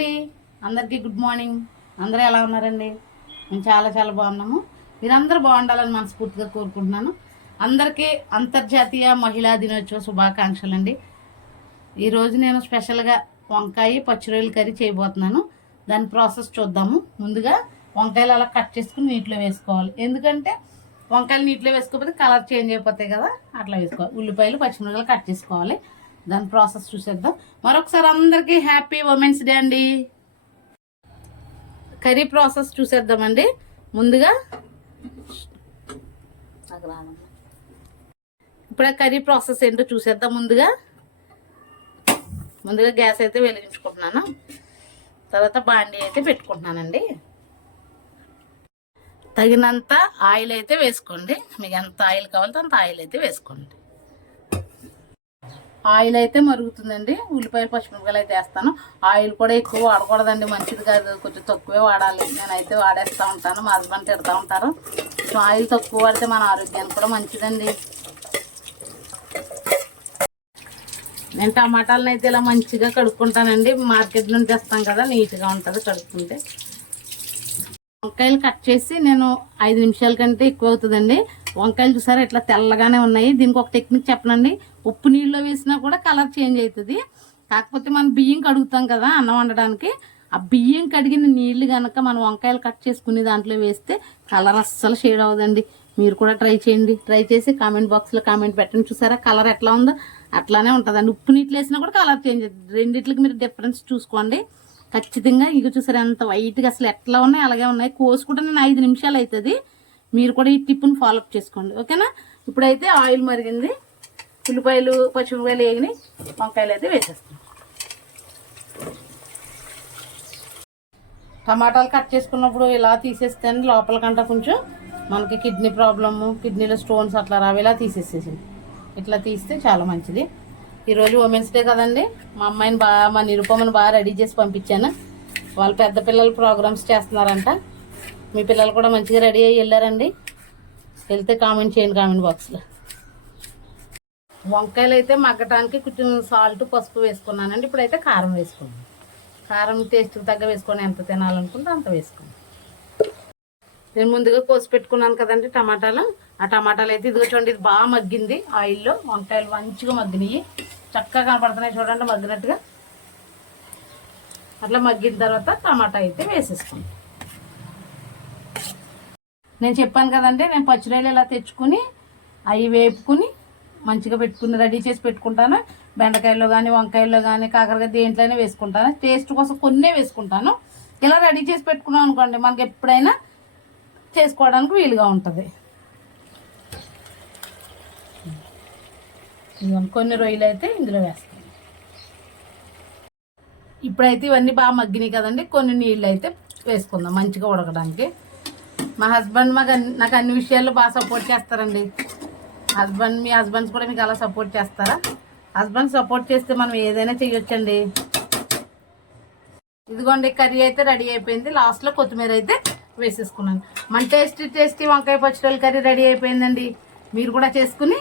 అండి, అందరికీ good morning. అందరూ ఎలా ఉన్నారండి? మేము చాలా చాలా బాగున్నాము. మీరందరూ బాగుండాలని మనస్ఫూర్తిగా కోరుకుంటున్నాను. అందరికీ అంతర్జాతీయ మహిళా దినోత్సవ శుభాకాంక్షలు అండి. ఈరోజు నేను స్పెషల్గా వంకాయ పచ్చిరొయ్యల కర్రీ చేయబోతున్నాను. దాని ప్రాసెస్ చూద్దాము. ముందుగా వంకాయలు అలా కట్ చేసుకుని నీటిలో వేసుకోవాలి. ఎందుకంటే వంకాయలు నీటిలో వేసుకోకపోతే కలర్ చేంజ్ అయిపోతాయి కదా, అట్లా వేసుకోవాలి. ఉల్లిపాయలు పచ్చిమిరపకాయలు కట్ చేసుకోవాలి. దాని ప్రాసెస్ చూసేద్దాం. మరొకసారి అందరికీ హ్యాపీ ఉమెన్స్ డే అండి. కర్రీ ప్రాసెస్ చూసేద్దామండి. ముందుగా ఇప్పుడు కర్రీ ప్రాసెస్ ఏంటో చూసేద్దాం. ముందుగా గ్యాస్ అయితే వెలిగించుకుంటున్నాను. తర్వాత బాండీ అయితే పెట్టుకుంటున్నానండి. తగినంత ఆయిల్ అయితే వేసుకోండి. మీకు ఎంత ఆయిల్ కావాలో అంత ఆయిల్ అయితే వేసుకోండి. ఆయిల్ అయితే మరుగుతుందండి. ఉల్లిపాయలు పచ్చిమిరపకాయలు అయితే వేస్తాను. ఆయిల్ కూడా ఎక్కువ వాడకూడదండి, మంచిది కాదు. కొంచెం తక్కువే వాడాలి. నేనైతే వాడేస్తూ ఉంటాను. మా హస్బెండ్ తిడతా ఉంటారు. కొంచెం ఆయిల్ తక్కువ వాడితే మన ఆరోగ్యానికి కూడా మంచిదండి. నేను టమాటాలను అయితే ఇలా మంచిగా కడుక్కుంటానండి. మార్కెట్ నుండి తెస్తాం కదా, నీట్గా ఉంటుంది కడుక్కుంటే. వంకాయలు కట్ చేసి నేను 5 నిమిషాల కంటే ఎక్కువ అవుతుందండి. వంకాయలు చూసారా ఇట్లా తెల్లగానే ఉన్నాయి. దీనికి ఒక టెక్నిక్ చెప్పనండి. ఉప్పు నీళ్ళలో వేసినా కూడా కలర్ చేంజ్ అవుతుంది. కాకపోతే మనం బియ్యం కడుగుతాం కదా అన్నం వండడానికి, ఆ బియ్యం కడిగిన నీళ్లు కనుక మనం వంకాయలు కట్ చేసుకుని దాంట్లో వేస్తే కలర్ అస్సలు షేడ్ అవ్వదండి. మీరు కూడా ట్రై చేయండి. ట్రై చేసి కామెంట్ బాక్స్లో కామెంట్ పెట్టండి. చూసారా కలర్ ఎట్లా ఉందో అట్లానే ఉంటుందండి. ఉప్పు నీళ్ళు వేసినా కూడా కలర్ చేంజ్ అవుతుంది. రెండిట్లకి మీరు డిఫరెన్స్ చూసుకోండి ఖచ్చితంగా. ఇక చూసారా ఎంత వైట్గా అసలు ఎట్లా ఉన్నాయి అలాగే ఉన్నాయి. కోసుకుంటే నేను 5 నిమిషాలు అవుతుంది. మీరు కూడా ఈ టిప్ని ఫాలోఅప్ చేసుకోండి, ఓకేనా. ఇప్పుడైతే ఆయిల్ మరిగింది. ఉల్లిపాయలు పచ్చిమిరపకాయలు వేగినాయి. వంకాయలు అయితే వేసేస్తాం. టమాటాలు కట్ చేసుకున్నప్పుడు ఇలా తీసేస్తే లోపల కొంచెం మనకి కిడ్నీ ప్రాబ్లము, కిడ్నీలో స్టోన్స్ అట్లా రావి ఇలా తీసేసేసి ఇట్లా తీస్తే చాలా మంచిది. ఈరోజు ఉమెన్స్ డే కదండి. మా అమ్మాయిని మా నిరుపమని బాగా రెడీ చేసి పంపించాను. వాళ్ళు పెద్ద పిల్లలు ప్రోగ్రామ్స్ చేస్తున్నారంట. మీ పిల్లలు కూడా మంచిగా రెడీ అయ్యి వెళ్ళారండి. వెళ్తే కామెంట్ చేయండి కామెంట్ బాక్స్లో. వంకాయలు అయితే మగ్గటానికి కొంచెం సాల్ట్ పసుపు వేసుకున్నానండి. ఇప్పుడైతే కారం వేసుకున్నాను. కారం టేస్ట్కి తగ్గ వేసుకొని ఎంత తినాలనుకుంటే అంత వేసుకోండి. నేను ముందుగా కోసి పెట్టుకున్నాను కదండి టమాటాలు. ఆ టమాటాలు అయితే ఇదిగో చూడండి, ఇది బాగా మగ్గింది ఆయిల్లో. వంకాయలు మంచిగా మగ్గినాయి, చక్కగా కనపడుతున్నాయి చూడండి మగ్గినట్టుగా. అట్లా మగ్గిన తర్వాత టమాటా అయితే వేసేసుకోండి. నేను చెప్పాను కదండి, నేను పచ్చిరొయ్యలు ఇలా తెచ్చుకుని అవి వేపుకుని మంచిగా పెట్టుకుని రెడీ చేసి పెట్టుకుంటాను. బెండకాయల్లో కానీ వంకాయల్లో కానీ కాకరకాయ దేంట్లోనే వేసుకుంటాను. టేస్ట్ కోసం కొన్నే వేసుకుంటాను. ఇలా రెడీ చేసి పెట్టుకున్నాం అనుకోండి మనకి ఎప్పుడైనా చేసుకోవడానికి వీలుగా ఉంటుంది. కొన్ని రొయ్యలు అయితే ఇందులో వేస్తాను. ఇప్పుడైతే ఇవన్నీ బాగా మగ్గినాయి కదండి. కొన్ని నీళ్ళు అయితే వేసుకుందాం మంచిగా ఉడకడానికి. మా హస్బెండ్ నాకు అన్ని విషయాల్లో బాగా సపోర్ట్ చేస్తారండి. మీ హస్బెండ్స్ కూడా మీకు అలా సపోర్ట్ చేస్తారా? హస్బెండ్ సపోర్ట్ చేస్తే మనం ఏదైనా చేయొచ్చండి. ఇదిగోండి కర్రీ అయితే రెడీ అయిపోయింది. లాస్ట్లో కొత్తిమీర అయితే వేసేసుకున్నాను. మన టేస్టీ వంకాయ పచ్చిరొయ్యల కర్రీ రెడీ అయిపోయిందండి. మీరు కూడా చేసుకుని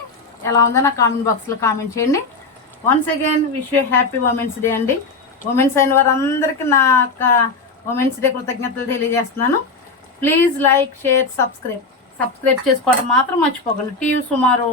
ఎలా ఉందో నా కామెంట్ బాక్స్లో కామెంట్ చేయండి. Once again wish you happy women's day అండి. ఉమెన్స్ అయిన వారందరికీ నా ఉమెన్స్ డే కృతజ్ఞతలు తెలియజేస్తున్నాను. ప్లీజ్ లైక్, షేర్, సబ్స్క్రైబ్ చేసుకోవడం మాత్రం మర్చిపోకండి. టీవీ సుమారు